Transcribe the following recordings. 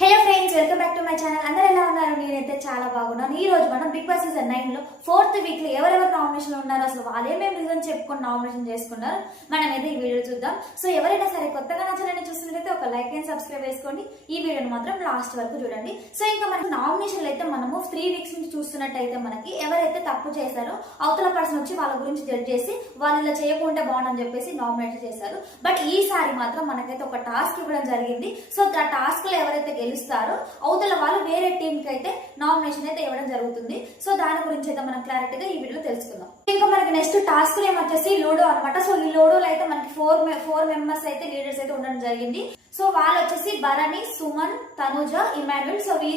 Hello friends, welcome back to my channel. అందరూ ఎలా ఉన్నారు? నేనైతే చాలా బాగున్నాను. ఈ రోజు మనం బిగ్ బాస్ సీజన్ 9 లో 4th వీక్ లో ఎవరెవరు నామినేషన్ లో ఉన్నారు, అసలు వాళ్ళేమేమి రీజన్ చెప్పుకొని నామినేషన్ చేసుకున్నారు, మనమైతే ఈ వీడియో చూద్దాం. సో ఎవరైనా సరే కొత్తగా నా ఛానల్ చూస్తున్నట్లయితే ఒక లైక్ అండ్ సబ్స్క్రైబ్ చేసుకోండి. ఈ వీడియోని మాత్రం లాస్ట్ వరకు చూడండి. సో ఇంకా మనకి నామినేషన్లు అయితే మనము 3 వీక్స్ నుంచి చూస్తున్నట్టయితే మనకి ఎవరైతే తప్పు చేశారో అవతల పర్సన్ వచ్చి వాళ్ళ గురించి జడ్జ్ చేసి వాళ్ళు ఇలా చేయకుంటే బాగుండని చెప్పేసి నామినేట్ చేశారు. బట్ ఈసారి మాత్రం మనకైతే ఒక టాస్క్ ఇవ్వడం జరిగింది. సో ఆ టాస్క్ లో ఎవరైతే గెలుస్తారో అవతల వాళ్ళు వేరే టీమ్ కి అయితే నామినేషన్ అయితే ఇవ్వడం జరుగుతుంది. సో దాని గురించి అయితే మనం క్లారిటీగా ఈ వీడియోలో తెలుసుకుందాం. ఇంకా మనకి నెక్స్ట్ టాస్క్ నేమ్ వచ్చేసి లూడో అనమాట. సో ఈ లూడోలో అయితే మనకి ఫోర్ మెంబర్స్ అయితే లీడర్స్ అయితే ఉండడం జరిగింది. సో వాళ్ళు వచ్చేసి భరణి, సుమన్, తనుజ, ఇమాన్యుల్. సో ఈ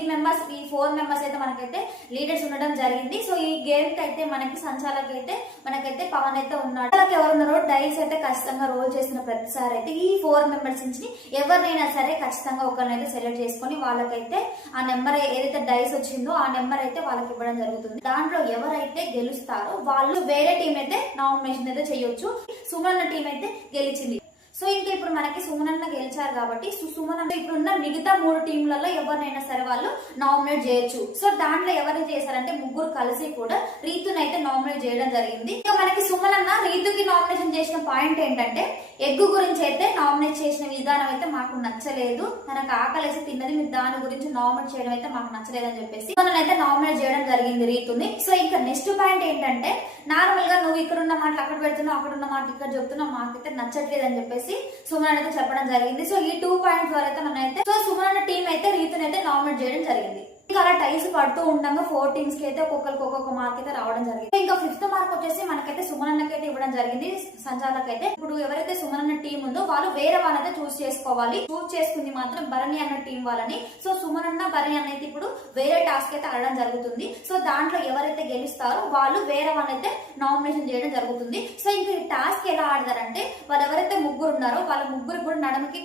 4 మెంబర్స్ అయితే మనకైతే లీడర్స్ ఉండడం జరిగింది. సో ఈ గేమ్ కి అయితే మనకి సంచాలకులు అయితే మనకైతే పవన్ అయితే ఉన్నాడు. వాళ్ళకి ఎవరున్నారో డైస్ అయితే ఖచ్చితంగా రోల్ చేసిన ప్రతిసారి అయితే ఈ 4 మెంబర్స్ నుంచి ఎవరినైనా సరే ఖచ్చితంగా ఒకరినైతే సెలెక్ట్ చేసుకుని వాళ్ళకైతే ఆ నెంబర్ ఏదైతే డైస్ వచ్చిందో ఆ నెంబర్ అయితే వాళ్ళకి ఇవ్వడం జరుగుతుంది. దాంట్లో ఎవరైతే గెలుస్తారో వాళ్ళు వేరే టీం అయితే నామినేషన్ అయితే చేయొచ్చు. సుమన్ టీం అయితే గెలిచింది. సో ఇంకా ఇప్పుడు మనకి సుమన్ అన్న గెలిచారు కాబట్టి సుమన్ అన్న ఇప్పుడున్న మిగతా 3 టీంలలో ఎవరినైనా సరే వాళ్ళు నామినేట్ చేయొచ్చు. సో దాంట్లో ఎవరిని చేశారంటే ముగ్గురు కలిసి కూడా రీతుని అయితే నామినేట్ చేయడం జరిగింది. ఇంకా మనకి సుమన్ అన్న రీతుకి నామినేషన్ చేసిన పాయింట్ ఏంటంటే ఎగ్గు గురించి అయితే నామినేట్ చేసిన విధానం అయితే మాకు నచ్చలేదు, తనకు ఆకలేసి తిన్నది, మీరు దాని గురించి నామినేట్ చేయడం అయితే మాకు నచ్చలేదు అని చెప్పేసి అయితే నామినేట్ చేయడం జరిగింది రీతుని. సో ఇంకా నెక్స్ట్ పాయింట్ ఏంటంటే నార్మల్ గా నువ్వు ఇక్కడ ఉన్న మాటలు అక్కడ పెడుతున్నావు, అక్కడ ఉన్న మాటలు ఇక్కడ చెప్తున్నావు, మాకైతే నచ్చట్లేదు అని చెప్పేసి సుమన్ అయితే చెప్పడం జరిగింది. సో ఈ 2 పాయింట్స్ ద్వారా అయితే మనైతే సో సుమన్ టీం అయితే రీతుని అయితే నామినేట్ చేయడం జరిగింది. ఇంకా అలా టైస్ పడుతూ ఉండగా 4 టీమ్స్ కి అయితే ఒక్కొక్కరికి ఒక్కొక్క మార్క్ అయితే రావడం జరిగింది. ఇంకా 5th మార్క్ వచ్చేసి మనకైతే సుమన్ అన్నకైతే ఇవ్వడం జరిగింది. సంచాలకైతే ఇప్పుడు ఎవరైతే సుమన్ అన్న టీం ఉందో వాళ్ళు వేరే వాళ్ళైతే చూస్ చేసుకోవాలి. చూస్ చేసుకుంది మాత్రం భరణి అన్న టీం వాళ్ళని. సో సుమన్ అన్న భరణి అన్న అయితే ఇప్పుడు వేరే టాస్క్ అయితే ఆడడం జరుగుతుంది. సో దాంట్లో ఎవరైతే గెలుస్తారో వాళ్ళు వేరే వాళ్ళైతే నామినేషన్ చేయడం జరుగుతుంది. సో ఇంకా ఈ టాస్క్ ఎలా ఆడతారంటే వాళ్ళు ఎవరైతే ముగ్గురు ఉన్నారో వాళ్ళ ముగ్గురు కూడా నడమకి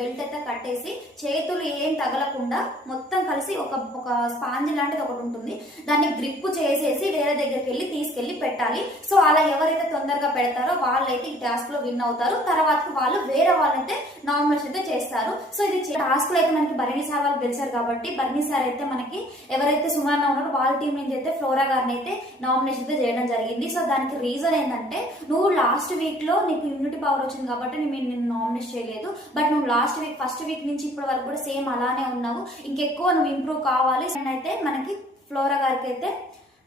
బెల్ట్ అయితే కట్టేసి చేతులు ఏం తగలకుండా మొత్తం కలిసి ఒక స్పాంజ్ లాంటిది ఒకటి ఉంటుంది, దాన్ని గ్రిప్ చేసేసి వేరే దగ్గరికి వెళ్ళి తీసుకెళ్లి పెట్టాలి. సో అలా ఎవరైతే తొందరగా పెడతారో వాళ్ళైతే ఈ టాస్క్ లో విన్ అవుతారు. తర్వాత వాళ్ళు వేరే వాళ్ళైతే నామినేషన్ అయితే చేస్తారు. సో ఇది టాస్క్ లో అయితే మనకి భరణి సార్ వాళ్ళు గెలిచారు కాబట్టి భరణి సార్ అయితే మనకి ఎవరైతే సుమన్ ఉన్నారో వాళ్ళ టీం నుంచి అయితే ఫ్లోరా గారిని అయితే నామినేషన్ అయితే చేయడం జరిగింది. సో దానికి రీజన్ ఏంటంటే నువ్వు లాస్ట్ వీక్ లో నీకు ఇమ్యూనిటీ పవర్ వచ్చింది కాబట్టి నేను నామినేట్ చేయలేదు, బట్ నువ్వు లాస్ట్ వీక్ ఫస్ట్ వీక్ నుంచి ఇప్పటి వరకు కూడా సేమ్ అలానే ఉన్నావు, ఇంకెక్కువ నువ్వు ఇంప్రూవ్ కావాలి అయితే మనకి ఫ్లోరా గారికి అయితే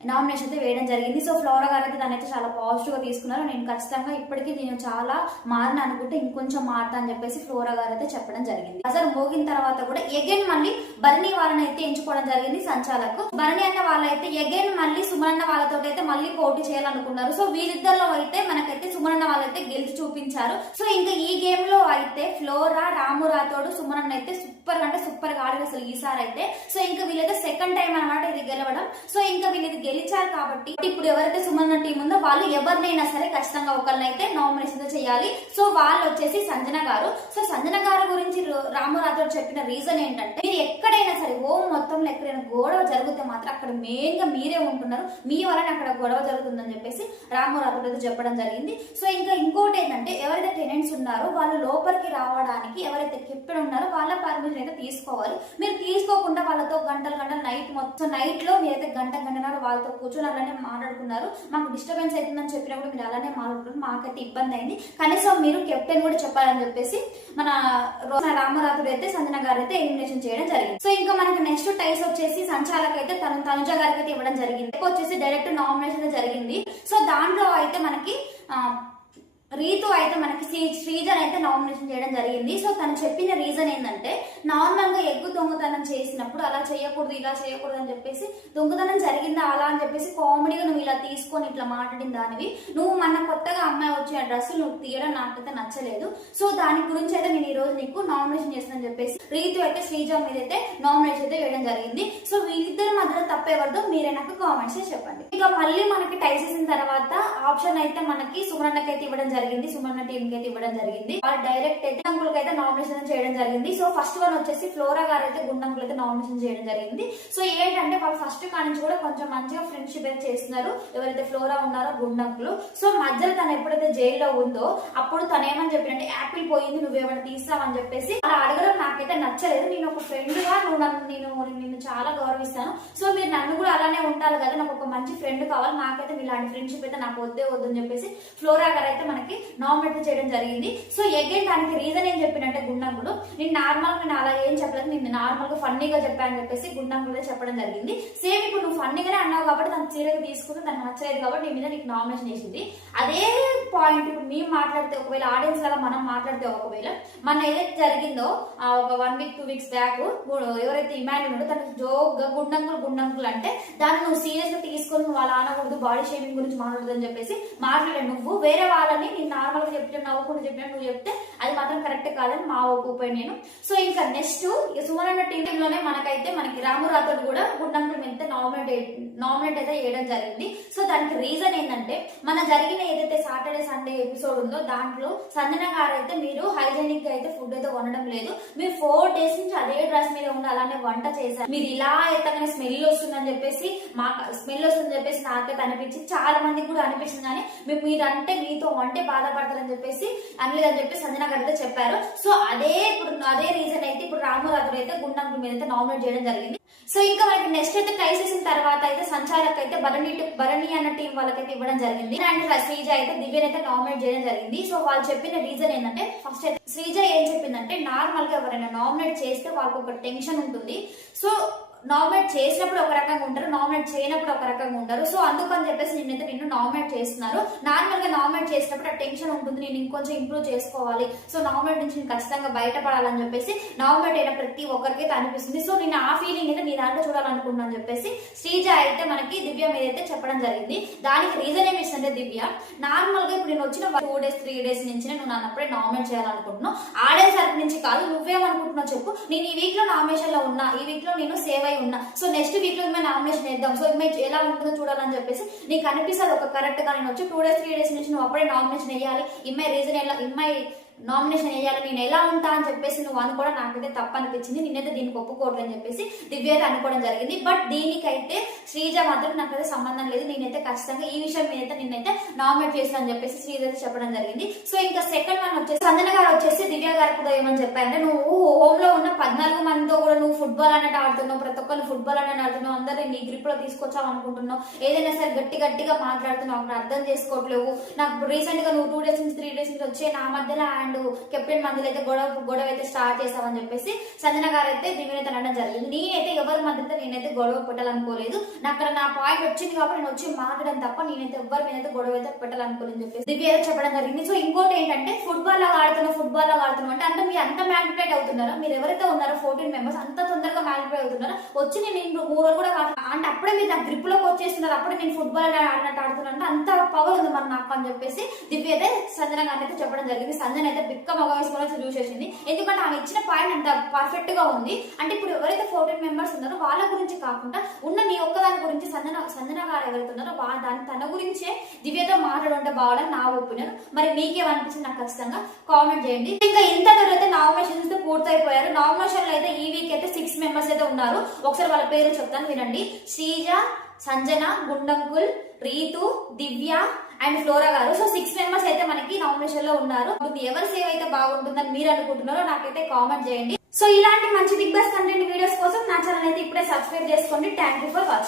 నామినేషన్ అయితే వేయడం జరిగింది. సో ఫ్లోరా గారు అయితే దాన్ని అయితే చాలా పాజిటివ్ గా తీసుకున్నారు. నేను ఖచ్చితంగా ఇప్పటికీ నేను చాలా మారిన అనుకుంటే ఇంకొంచెం మారుతా అని చెప్పేసి ఫ్లోరా గారు అయితే చెప్పడం జరిగింది. అసలు మోగిన తర్వాత కూడా ఎగైన్ మళ్ళీ భరణి వాళ్ళని అయితే ఎంచుకోవడం జరిగింది సంచాలకు. భరణి అన్న వాళ్ళైతే ఎగైన్ మళ్ళీ సుమన్ అన్న వాళ్ళతో అయితే మళ్ళీ పోటీ చేయాలనుకున్నారు. సో వీరిద్దరిలో అయితే మనకైతే సుమన్ అన్న వాళ్ళైతే గెలిచి చూపించారు. సో ఇంకా ఈ గేమ్ లో అయితే ఫ్లోరా, రాము రాథోడు, సుమన్ అన్న అయితే సూపర్ అంటే సూపర్ గా ఆడారు అసలు ఈసారి అయితే. సో ఇంకా వీళ్ళైతే సెకండ్ టైం అనమాట ఇది గెలవడం. సో ఇంకా వీళ్ళది గెలిచారు కాబట్టి ఇప్పుడు ఎవరైతే సుమన్ టీం ఉందో వాళ్ళు ఎవరినైనా సరే ఖచ్చితంగా ఒకరినైతే నామినేషన్ చేయాలి. సో వాళ్ళు వచ్చేసి సంజన గారు. సో సంజన గారి గురించి రాము రాథోడ్ చెప్పిన రీజన్ ఏంటంటే మీరు ఎక్కడైనా సరే మొత్తంలో ఎక్కడైనా గొడవ జరిగితే మాత్రం అక్కడ మెయిన్ గా మీరే ఉంటున్నారు, మీ వలన అక్కడ గొడవ జరుగుతుందని చెప్పేసి రాము రాథోడ్ అయితే చెప్పడం జరిగింది. సో ఇంకా ఇంకోటి ఏంటంటే ఎవరైతే టెనెంట్స్ ఉన్నారో వాళ్ళు లోపలికి రావడానికి ఎవరైతే కెప్టెన్ ఉన్నారో వాళ్ళ పర్మిషన్ అయితే తీసుకోవాలి. మీరు తీసుకోకుండా వాళ్ళతో గంటలు నైట్ మొత్తం నైట్ లో మీరైతే గంటన్నర వాళ్ళతో కూర్చొని అలానే మాట్లాడుకున్నారు. మాకు డిస్టర్బెన్స్ అవుతుందని చెప్పినప్పుడు మీరు అలానే మాట్లాడుకున్నారు, మాకైతే ఇబ్బంది అయింది, కనీసం మీరు కెప్టెన్ కూడా చెప్పాలని చెప్పేసి మన రామరాథుడు అయితే సంజన గారు అయితే ఎలిమినేషన్ చేయడం జరిగింది. సో ఇంకా మనకి నెక్స్ట్ టైస్ వచ్చేసి సంచాలక్ అయితే తనుజ గారికి అయితే ఇవ్వడం జరిగింది. వచ్చేసి డైరెక్ట్ నామినేషన్ జరిగింది. సో దాంట్లో అయితే మనకి రీతు అయితే మనకి శ్రీజన్ అయితే నామినేషన్ చేయడం జరిగింది. సో తను చెప్పిన రీజన్ ఏంటంటే నార్మల్ గా ఎగ్గు దొంగతనం చేసినప్పుడు అలా చేయకూడదు ఇలా చేయకూడదు అని చెప్పేసి దొంగతనం జరిగిందా అలా అని చెప్పేసి కామెడీగా నువ్వు ఇలా తీసుకొని ఇట్లా మాట్లాడిన దానివి, నువ్వు మన కొత్తగా అమ్మాయి వచ్చి ఆ డ్రెస్సులు నువ్వు తీయడం నాకైతే నచ్చలేదు. సో దాని గురించి అయితే నేను ఈ రోజు నీకు నామినేషన్ చేస్తానని చెప్పేసి రీతు అయితే శ్రీజన్ మీద అయితే నామినేషన్ అయితే వేయడం జరిగింది. సో వీళ్ళిద్దరి మధ్యలో తప్పేవరదో మీరే నాకు కామెంట్స్ చెప్పండి. ఇక మళ్ళీ మనకి టైస్ చేసిన తర్వాత ఆప్షన్ అయితే మనకి సుమన్నకి అయితే ఇవ్వడం జరిగింది, సుమన్న టీం కి అయితే ఇవ్వడం జరిగింది. వాళ్ళు డైరెక్ట్ అయితే అంకుల్ అయితే నామినేషన్ చేయడం జరిగింది. సో ఫస్ట్ వన్ వచ్చేసి ఫ్లోరా గారు అయితే గుండంకులు అయితే నామినేషన్ చేయడం జరిగింది. సో ఏంటంటే వాళ్ళు ఫస్ట్ కానించి కూడా కొంచెం మంచిగా ఫ్రెండ్షిప్ అయితే చేస్తున్నారు ఎవరైతే ఫ్లోరా ఉన్నారో గుండంకులు. సో మధ్యలో తను ఎప్పుడైతే జైల్లో ఉందో అప్పుడు తను ఏమని చెప్పినంటే యాపిల్ పోయింది నువ్వేమైనా తీస్తావని చెప్పేసి అలా అడగడం నాకైతే నచ్చలేదు. నేను ఒక ఫ్రెండ్ గా నిన్ను చాలా గౌరవిస్తాను. సో మీరు నన్ను కూడా అలానే ఉండాలి కదా, నాకు ఒక మంచి ఫ్రెండ్ కావాలి, నాకైతే మీలాంటి ఫ్రెండ్షిప్ అయితే నాకు వద్దే వద్దని చెప్పేసి ఫ్లోరా గారు అయితే మనకి నామినేట్ చేయడం జరిగింది. సో అగైన్ దానికి రీజన్ ఏం చెప్పినంటే గుండంకుడు, నేను నార్మల్ గా అలా ఏం చెప్పలేదు, నేను నార్మల్ గా ఫన్నీగా చెప్పాను చెప్పేసి గుండంకుడు చెప్పడం జరిగింది. సేమ్ ఇప్పుడు నువ్వు ఫన్నీగానే అన్నావు కాబట్టి దాన్ని సీరియస్గా తీసుకుని దానికి నచ్చలేదు కాబట్టి నీ మీద నీకు నామినేషన్ చేసింది. అదే పాయింట్ ఇప్పుడు మేము మాట్లాడితే, ఒకవేళ ఆడియన్స్ లాగా మనం మాట్లాడితే, ఒకవేళ మన ఏదైతే జరిగిందో ఒక 1 week 2 weeks బ్యాక్ ఎవరైతే ఇమాన్యుల్ ఉందో తనకు జోక్గా గుండంకులు అంటే దాన్ని నువ్వు సీరియస్ గా తీసుకొని నువ్వు అలా అనకూడదు, బాడీ షేమింగ్ గురించి మాట్లాడదు అని చెప్పేసి మాట్లాడాడు. నువ్వు వేరే వాళ్ళని నేను నార్మల్ గా చెప్తే నవ్వుకుంటూ చెప్పినా నువ్వు చెప్తే అది మాత్రం కరెక్ట్ కాదని మా ఒపీనియన్. సో ఇంకా నెక్స్ట్ సుమన్ టీంలోనే మనకి రాము రాథోడ్ కూడా గుండంకుల మీద నామినేట్ అయితే చేయడం జరిగింది. సో దానికి రీజన్ ఏంటంటే మన జరిగిన ఏదైతే సాటర్డే సండే ఎపిసోడ్ ఉందో దాంట్లో సంజన గారు అయితే మీరు హైజీనిక్ గా అయితే ఫుడ్ అయితే వండడం లేదు, మీరు 4 days నుంచి అదే డ్రెస్ మీద ఉండి అలానే వంట చేశారు, మీరు ఇలా అయితే స్మెల్ వస్తుందని చెప్పేసి నాకైతే అనిపించి చాలా మందికి కూడా అనిపించింది. కానీ మీరంటే మీతో వంటే బాధపడతారని చెప్పేసి అనలేదని చెప్పి సంజన గారు అయితే చెప్పారు. సో అదే రీజన్ అయితే ఇప్పుడు రాము రాథోడ్ అయితే గుండంకుల మీద అయితే నామినేట్ చేయడం జరిగింది. సో ఇంకా మనకి నెక్స్ట్ అయితే ట్రై చేసిన తర్వాత అయితే సంచాలక్ అయితే భరణి అన్న టీం వాళ్ళకైతే ఇవ్వడం జరిగింది. అండ్ శ్రీజ అయితే దివ్యని అయితే నామినేట్ చేయడం జరిగింది. సో వాళ్ళు చెప్పిన రీజన్ ఏంటంటే, ఫస్ట్ అయితే శ్రీజ ఏం చెప్పిందంటే, నార్మల్ గా ఎవరైనా నామినేట్ చేస్తే వాళ్ళకి ఒక టెన్షన్ ఉంటుంది. సో నామినేట్ చేసినప్పుడు ఒక రకంగా ఉంటారు, నామినేట్ చేయనప్పుడు ఒక రకంగా ఉంటారు. సో అందుకని చెప్పేసి నిన్ను నామినేట్ చేస్తున్నారు. నార్మల్ గా నామినేట్ చేసినప్పుడు ఆ టెన్షన్ ఉంటుంది, నేను ఇంకొంచెం ఇంప్రూవ్ చేసుకోవాలి, సో నామినేట్ నుంచి నేను ఖచ్చితంగా బయటపడాలని చెప్పేసి నామినేట్ అయిన ప్రతి ఒక్కరికైతే అనిపిస్తుంది. సో నేను ఆ ఫీలింగ్ అయితే నీ దాంట్లో చూడాలనుకుంటున్నాను చెప్పేసి శ్రీజ అయితే మనకి దివ్య మీద అయితే చెప్పడం జరిగింది. దానికి రీజన్ ఏమి ఇస్తుంటే, దివ్య నార్మల్ గా ఇప్పుడు నేను వచ్చిన 2 days 3 days నుంచి నువ్వు నన్ను అప్పుడే నామినేట్ చేయాలనుకుంటున్నావు, ఆడే సరికి నుంచి కాదు, నువ్వేమనుకుంటున్నావు చెప్పు, నేను ఈ వీక్ లో నామినేషన్ లో ఉన్నా, ఈ వీక్ లో నేను సేవ్ ఉన్నా, సో నెక్స్ట్ వీక్ లో మేము నామినేషన్ వేద్దాం, సో మేము ఎలా ఉంటుందో చూడాలని చెప్పేసి నీకు అనిపిస్తుంది ఒక కరెక్ట్ గా. నేను వచ్చి 2 days 3 days నుంచి నువ్వు అప్పుడే నామినేషన్ వేయాలి, నామినేషన్ వేయాలి, నేను ఎలా ఉంటా అని చెప్పేసి నువ్వు అనుకోవడం నాకైతే తప్పు అనిపించింది, నేనైతే దీనికి ఒప్పుకోవట్లేదు అని చెప్పేసి దివ్య అయితే అనుకోవడం జరిగింది. బట్ దీనికైతే శ్రీజ మాత్రం నాకైతే సంబంధం లేదు, నేనైతే ఖచ్చితంగా ఈ విషయం మీద నిన్నైతే నామినేట్ చేస్తాను అని చెప్పేసి శ్రీజ అయితే చెప్పడం జరిగింది. సో ఇంకా సెకండ్ వన్ వచ్చేసి సంజన గారు వచ్చేసి దివ్య గారు కూడా ఏమని చెప్పారంటే, నువ్వు హోమ్ లో ఉన్న 14 మందితో కూడా నువ్వు ఫుట్బాల్ అన్నట్టు ఆడుతున్నావు, ప్రతి ఒక్కరు ఫుట్బాల్ అన్నట్టు ఆడుతున్నావు, అందరినీ నీ గ్రిప్ లో తీసుకొచ్చావు అనుకుంటున్నావు, ఏదైనా సరే గట్టిగా మాట్లాడుతున్నావు, అక్కడ అర్థం చేసుకోవట్లేవు, నాకు రీసెంట్ గా నువ్వు 2 days నుంచి 3 days నుంచి వచ్చే నా మధ్యలో కెప్టెన్ మధ్యలో అయితే గొడవ అయితే స్టార్ట్ చేసావని చెప్పేసి సంజన గారు అయితే దివ్య అయితే అనడం జరిగింది. నేనైతే ఎవరి మధ్యలో నేనైతే గొడవ పెట్టాలనుకోలేదు, అక్కడ నా పాయింట్ వచ్చింది కాబట్టి నేను వచ్చి మాట్లాడడం తప్ప నేనైతే ఎవరి మీద అయితే గొడవ అయితే పెట్టాలనుకోలేదని చెప్పేసి దివ్య అయితే చెప్పడం జరిగింది. సో ఇంకోటి ఏంటంటే, ఫుట్బాల్ లాగా ఆడుతున్నాం అంటే మీరు అంత మ్యానిపులేట్ అవుతున్నారో, మీరు ఎవరైతే ఉన్నారో 14 members అంత తొందరగా మ్యానిపులేట్ అవుతున్నారో, వచ్చి నేను 3 రోజులు కూడా అంటే అప్పుడే మీరు నా గ్రిప్ లోకి వచ్చేస్తున్నారు, అప్పుడే నేను ఫుట్బాల్ ఆడినట్టు ఆడుతున్నాను, అంత పవర్ ఉంది మరి నాకు అని చెప్పేసి దివ్య అయితే సంజన గారిని అయితే చెప్పడం జరిగింది. సంజన అయితే బిక్క మగ వేసుకోవాలని చూసేసింది, ఎందుకంటే ఆమె ఇచ్చిన పాయింట్ అంత పర్ఫెక్ట్ గా ఉంది. అంటే ఇప్పుడు ఎవరైతే 14 members ఉన్నారో వాళ్ళ గురించి కాకుండా ఉన్న నీ ఒక్కదాని గురించి సంజన గారు ఎవరైతే ఉన్నారో తన గురించే దివ్యతో మాట్లాడుంటే బాగాలని నా ఒపీనియన్. మరి మీకేమనిపించింది నాకు ఖచ్చితంగా కామెంట్ చేయండి. ఇంకా ఇంత అయితే నామినేషన్స్ పూర్తయిపోయారు. నామినేషన్ లో అయితే ఈ వీక్ అయితే 6 members అయితే ఉన్నారు. ఒకసారి వాళ్ళ పేరు చెప్తాను వినండి. శ్రీజ, సంజన, గుండంకుల్, రీతు, దివ్య అండ్ ఫ్లోరా గారు. సో 6 members అయితే మనకి నామినేషన్ లో ఉన్నారు. ఎవరు సేవ్ అయితే బాగుంటుందని మీరు అనుకుంటున్నారో నాకైతే కామెంట్ చేయండి. సో ఇలాంటి మంచి బిగ్ బాస్ కంటెంట్ వీడియోస్ కోసం నా ఛానల్ అయితే ఇప్పుడే సబ్స్క్రైబ్ చేసుకోండి. Thank you for watching.